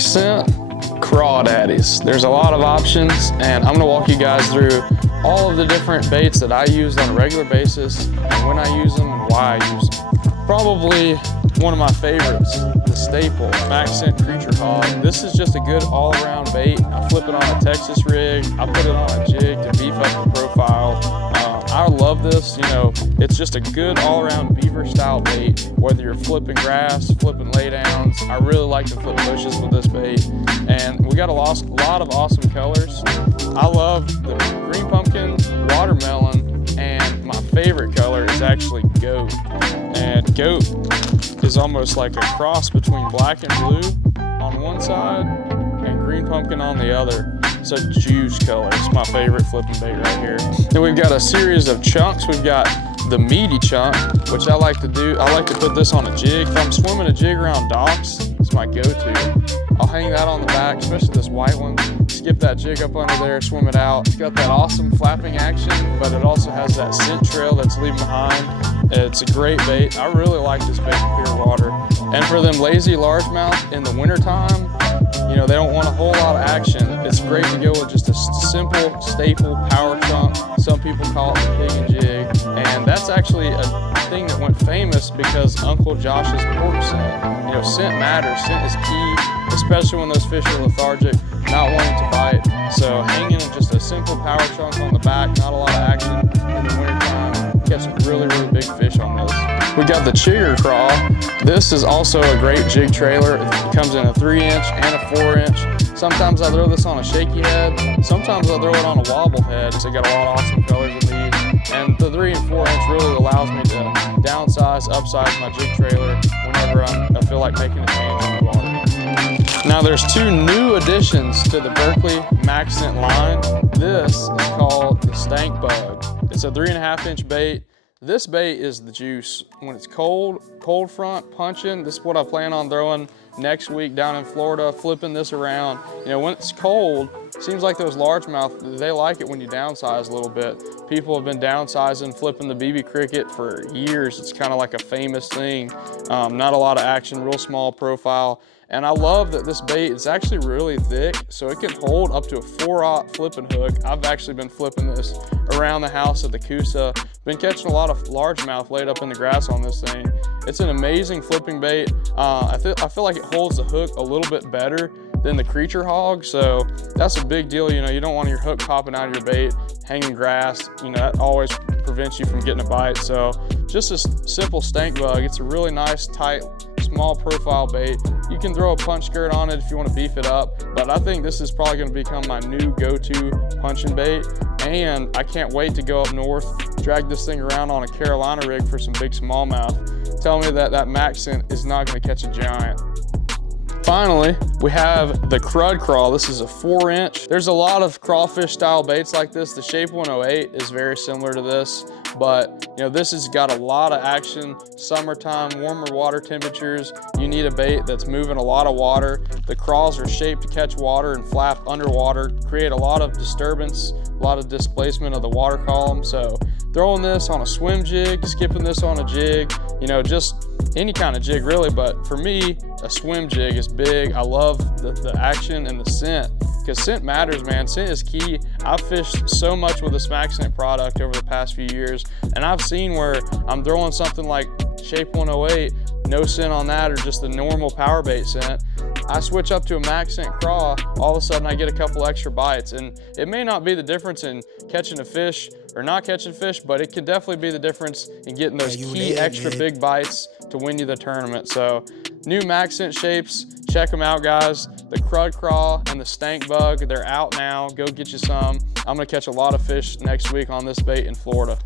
MaxScent Craw Daddies. There's a lot of options, and I'm gonna walk you guys through all of the different baits that I use on a regular basis, and when I use them and why I use them. Probably one of my favorites, the staple, MaxScent Creature Hog. This is just a good all-around bait. I flip it on a Texas rig, I put it on a jig to beef up the profile. I love this, you know, it's just a good all-around beaver style bait, whether you're flipping grass, flipping laydowns. I really like to flip bushes with this bait, and we got a lot of awesome colors. I love the green pumpkin, watermelon, and my favorite color is actually goat. And goat is almost like a cross between black and blue on one side and green pumpkin on the other. So juice color is my favorite flipping bait right here. Then we've got a series of chunks. We've got the meaty chunk, which I like to do. I like to put this on a jig. If I'm swimming a jig around docks, it's my go-to. I'll hang that on the back, especially this white one. Skip that jig up under there, swim it out. It's got that awesome flapping action, but it also has that scent trail that's leaving behind. It's a great bait. I really like this bait in clear water. And for them lazy largemouth in the wintertime, you know, they don't want a whole lot of action. It's great to go with just a simple, staple power chunk. Some people call it the pig and jig. And that's actually a thing that went famous because Uncle Josh's pork scent. You know, scent matters. Scent is key, especially when those fish are lethargic, not wanting to bite. So hanging just a simple power chunk on the back, not a lot of action in the wintertime. Catch some really, really big fish on this. We got the Chigger Craw. This is also a great jig trailer. It comes in a 3-inch and a 4-inch. Sometimes I throw this on a shaky head. Sometimes I throw it on a wobble head. So it got a lot of awesome colors in these. And the 3 and 4-inch really allows me to downsize, upsize my jig trailer whenever I feel like making a change in the water. Now there's 2 new additions to the Berkley MaxScent line. This is called the Stank Bug. It's a 3.5-inch bait. This bait is the juice. When it's cold front, punching, this is what I plan on throwing next week down in Florida, flipping this around. You know, when it's cold, seems like those largemouth, they like it when you downsize a little bit. People have been downsizing, flipping the BB cricket for years. It's kind of like a famous thing. Not a lot of action, real small profile. And I love that this bait is actually really thick, so it can hold up to a 4/0 flipping hook. I've actually been flipping this around the house at the Coosa. Been catching a lot of largemouth laid up in the grass on this thing. It's an amazing flipping bait. I feel like it holds the hook a little bit better than the Creature Hog, so that's a big deal. You know, you don't want your hook popping out of your bait, hanging grass. You know, that always prevents you from getting a bite. So just a simple stank bug. It's a really nice, tight, small profile bait. You can throw a punch skirt on it if you want to beef it up, but I think this is probably going to become my new go-to punching bait. And I can't wait to go up north, drag this thing around on a Carolina rig for some big smallmouth. Tell me that MaxScent is not going to catch a giant. Finally, we have the Crud Craw. This is a 4-inch. There's a lot of crawfish style baits like this. The Shape 108 is very similar to this, but you know, this has got a lot of action. Summertime, warmer water temperatures, you need a bait that's moving a lot of water. The craws are shaped to catch water and flap underwater, create a lot of disturbance, a lot of displacement of the water column. So throwing this on a swim jig, skipping this on a jig, you know, just any kind of jig really, but for me, a swim jig is big. I love the action and the scent, because scent matters, man. Scent is key. I've fished so much with this MaxScent product over the past few years, and I've seen where I'm throwing something like Shape 108, no scent on that, or just the normal power bait scent. I switch up to a MaxScent Craw, all of a sudden I get a couple extra bites, and it may not be the difference in catching a fish or not catching fish, but it can definitely be the difference in getting those key extra big bites to win you the tournament. So new MaxScent shapes, check them out, guys. The Crud Craw and the Stank Bug, they're out now. Go get you some. I'm gonna catch a lot of fish next week on this bait in Florida.